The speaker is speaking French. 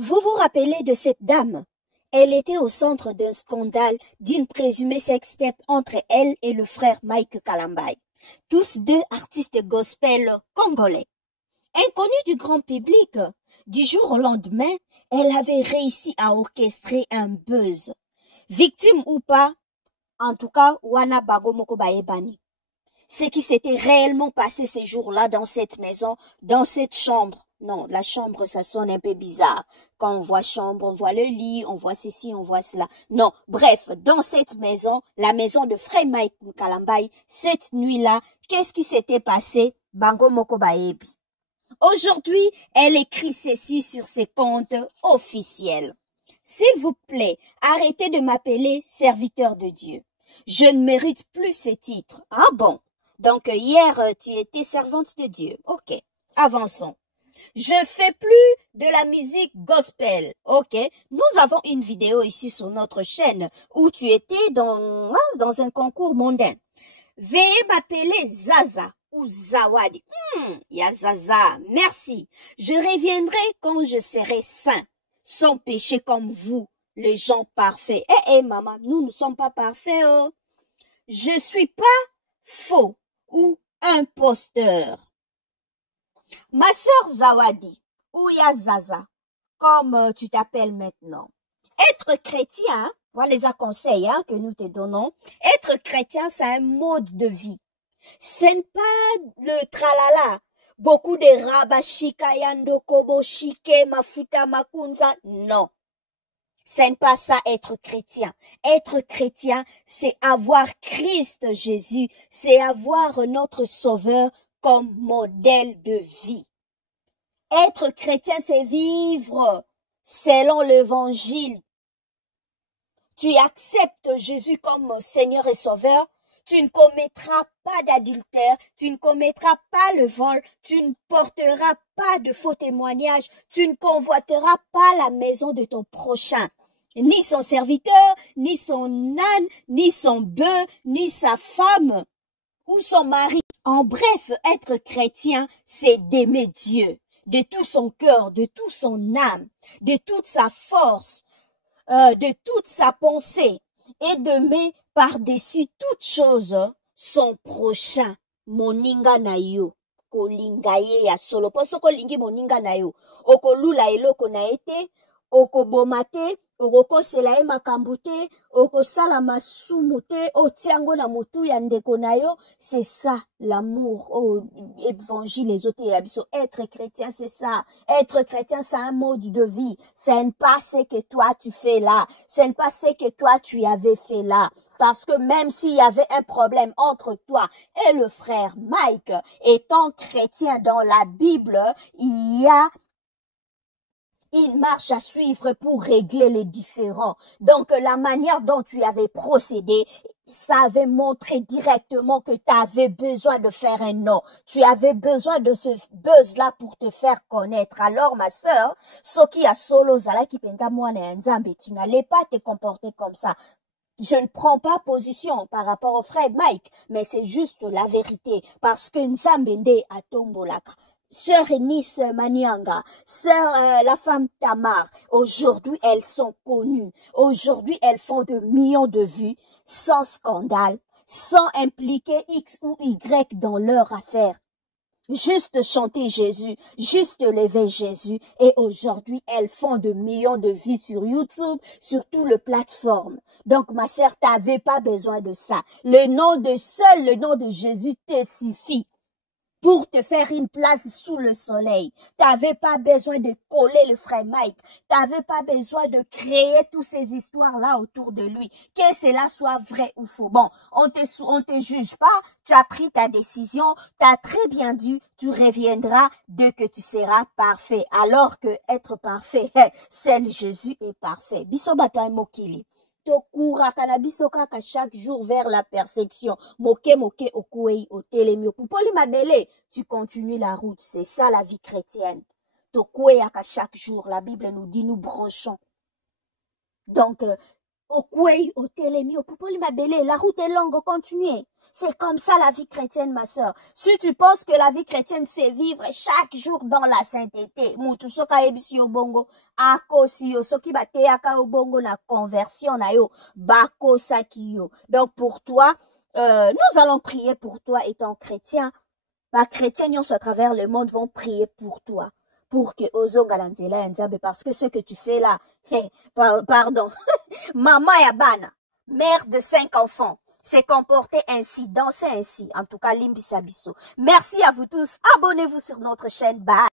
Vous vous rappelez de cette dame? Elle était au centre d'un scandale d'une présumée sextape entre elle et le frère Mike Kalambay, tous deux artistes gospel congolais. Inconnue du grand public, du jour au lendemain, elle avait réussi à orchestrer un buzz. Victime ou pas, en tout cas, Wana Bago Moko Baebani. Ce qui s'était réellement passé ces jours-là dans cette maison, dans cette chambre. Non, la chambre, ça sonne un peu bizarre. Quand on voit chambre, on voit le lit, on voit ceci, on voit cela. Non, bref, dans cette maison, la maison de Frère Mike Kalambay, cette nuit-là, qu'est-ce qui s'était passé? Bango Moko Baebi. Aujourd'hui, elle écrit ceci sur ses comptes officiels. S'il vous plaît, arrêtez de m'appeler serviteur de Dieu. Je ne mérite plus ce titre. Ah bon? Donc hier, tu étais servante de Dieu. Ok, avançons. Je fais plus de la musique gospel. Ok, nous avons une vidéo ici sur notre chaîne où tu étais dans un concours mondain. Veuillez m'appeler Zaza ou Zawadi. Ya Zaza, merci. Je reviendrai quand je serai saint, sans péché comme vous, les gens parfaits. Maman, nous ne sommes pas parfaits, oh. Je suis pas faux ou imposteur. Ma sœur Zawadi, ou Ya Zaza, comme tu t'appelles maintenant. Être chrétien, voilà les conseils que nous te donnons. Être chrétien, c'est un mode de vie. Ce n'est pas le tralala. Beaucoup de rabashika, yando, kobo, shike, mafuta, makunza. Non. Ce n'est pas ça être chrétien. Être chrétien, c'est avoir Christ Jésus. C'est avoir notre Sauveur comme modèle de vie. Être chrétien, c'est vivre selon l'évangile. Tu acceptes Jésus comme Seigneur et Sauveur. Tu ne commettras pas d'adultère, tu ne commettras pas le vol, tu ne porteras pas de faux témoignages, tu ne convoiteras pas la maison de ton prochain, ni son serviteur, ni son âne, ni son bœuf, ni sa femme ou son mari. En bref, être chrétien, c'est d'aimer Dieu de tout son cœur, de toute son âme, de toute sa force, de toute sa pensée et d'aimer par-dessus toute chose son prochain. Moninga na yo, kolinga ye ya solo. Poso kolingi moninga na yo, okolula eloko na ete, okobomate, okokosela ye makambo te, okosala masumu te, otiango na mutu ya ndeko na yo. C'est ça l'amour. Oh, évangile les autres et abisso. Être chrétien, c'est ça. Être chrétien, c'est un mode de vie. Ce n'est pas ce que toi tu fais là. Ce n'est pas ce que toi tu avais fait là. Parce que même s'il y avait un problème entre toi et le frère Mike, étant chrétien dans la Bible, il y a une marche à suivre pour régler les différends. Donc, la manière dont tu avais procédé, ça avait montré directement que tu avais besoin de faire un nom. Tu avais besoin de ce buzz-là pour te faire connaître. Alors, ma sœur, Soki a solo zala ki penda mwana nzambe, tu n'allais pas te comporter comme ça. Je ne prends pas position par rapport au frère Mike, mais c'est juste la vérité. Parce que Nzambende a tombolaka. Sœur Eunice Manianga, sœur la femme Tamar, aujourd'hui elles sont connues. Aujourd'hui elles font de millions de vues sans scandale, sans impliquer X ou Y dans leur affaire. Juste chanter Jésus, juste lever Jésus. Et aujourd'hui, elles font de millions de vues sur YouTube, sur toutes les plateformes. Donc, ma sœur, t'avais pas besoin de ça. Seul le nom de Jésus te suffit pour te faire une place sous le soleil. T'avais pas besoin de coller le frère Mike. T'avais pas besoin de créer toutes ces histoires-là autour de lui. Que cela soit vrai ou faux. Bon, on te juge pas. Tu as pris ta décision. T'as très bien dit, tu reviendras dès que tu seras parfait. Alors que être parfait, seul Jésus est parfait. Bisobata mokili. Tokura kanabiso kaka chaque jour vers la perfection. Moke okuei otelemi okupoli mabele. Tu continues la route. C'est ça la vie chrétienne. Tokuei aka chaque jour. La Bible nous dit nous branchons. Donc, okuei otelemi okupoli mabele. La route est longue. Continuez. C'est comme ça la vie chrétienne, ma sœur. Si tu penses que la vie chrétienne, c'est vivre chaque jour dans la sainteté, mutu soka ebisi obongo, akosi yo, soki bateyaka obongo na conversion na yo, bakosaki yo. Donc pour toi, nous allons prier pour toi étant chrétien. Les chrétiens nyonso à travers le monde vont prier pour toi. Pour que ozonga na nzela ya Nzambe, parce que ce que tu fais là, pardon, maman Yabana, mère de 5 enfants, s'est comportée ainsi, dansée ainsi. En tout cas, Limbisa Bisso. Merci à vous tous. Abonnez-vous sur notre chaîne. Bye.